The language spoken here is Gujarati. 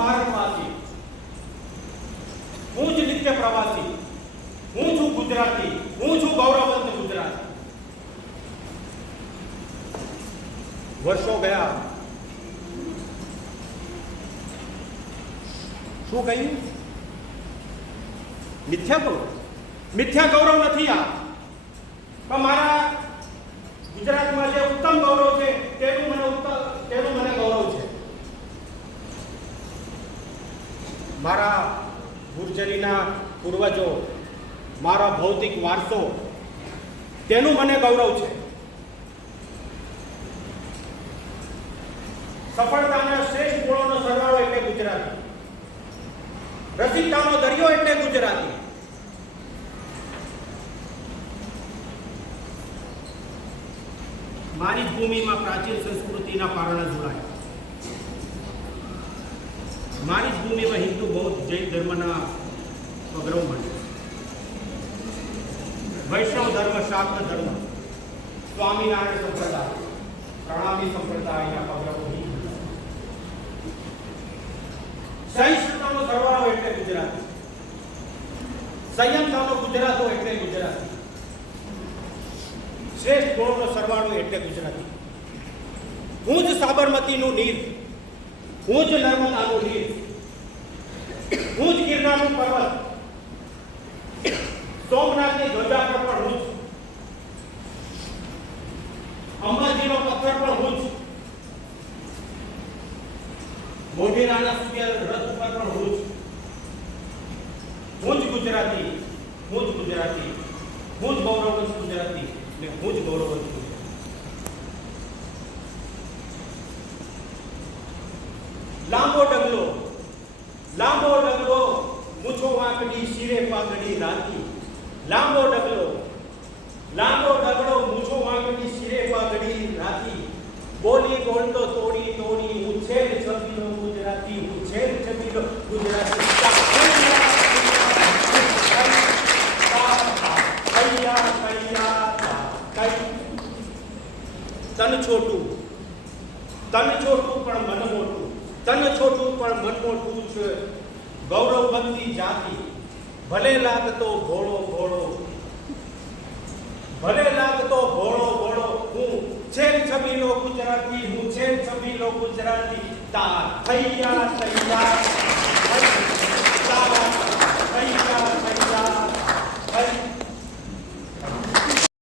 ભારતવાસી, હું જ નિત્ય પ્રવાસી, હું છું ગુજરાતી, હું છું ગૌરવવંત ગુજરાતી. વર્ષો ગયા, શું કહ્યું? મિથ્યા ગૌરવ. મિથ્યા ગૌરવ નથી આ, પણ મારા ગુજરાતમાં જે ઉત્તમ ગૌરવ છે તેનું મને ગૌરવ છે. મારા ગુર્જરીના પૂર્વજો, મારો ભૌતિક વારસો, તેનું મને ગૌરવ છે. સફળતાના શ્રેષ્ઠ ગુણોનો સરવાળો એટલે ગુજરાતી, રસિકતાનો દરિયો એટલે ગુજરાતી. મારી જ ભૂમિમાં પ્રાચીન સંસ્કૃતિના પારણા જોડાયા. મારી જ ભૂમિમાં હિન્દુ, બૌદ્ધ, જૈન ધર્મના પગરવ મળ્યા. વૈષ્ણવ ધર્મ, શાક્ત ધર્મ, સ્વામિનારાયણ સંપ્રદાય, પ્રણામી સંપ્રદાયના પગરવ. સહિષ્ણુતાનો સરવાળો એટલે ગુજરાતી, સંયમતાનો ગુજરાતો એટલે ગુજરાતી, શ્રેષ્ઠ ગુણોનો સરવાળો એટલે ગુજરાતી. હું જ સાબરમતીનું નીર, હું જ નર્મદાનું નીર, હું જ ગિરનારનું પર્વત, સોમનાથની ધ્વજા પર પણ હું જ, અંબાજીનો પથ્થર પણ હું જ, મોઢેરાના સુકેલ રથ ઉપર પણ હું જ ગુજરાતી, હું જ ગુજરાતી, હું જ ગૌરવવંત ગુજરાતી, ને હું જ ગૌરવવંત ગુજરાતી. લાંબો ડગલો, લાંબો ડગલો, મૂછો વાંકડી, શિરે પાઘડી રાતી. લાંબો ડગલો, લાંબો ડગલો, મૂછો વાંકડી, શિરે પાઘડી રાતી. બોલી બોલતો તોડી તોડી, હું છે છબીલો ગુજરાતી, હું છે છબીલો ગુજરાતી. તન છોટું, તન છોટું પણ મન મોટું, તન છોટું પણ મન મોટું છે ગૌરવવંતી જાતિ. ભલે લાગતો ભોળો ભોળો, ભલે લાગતો ભોળો ભોળો, હું છેલ છબીલો ગુજરાતી, હું છેલ છબીલો ગુજરાતી. તા થૈયા તૈયાર.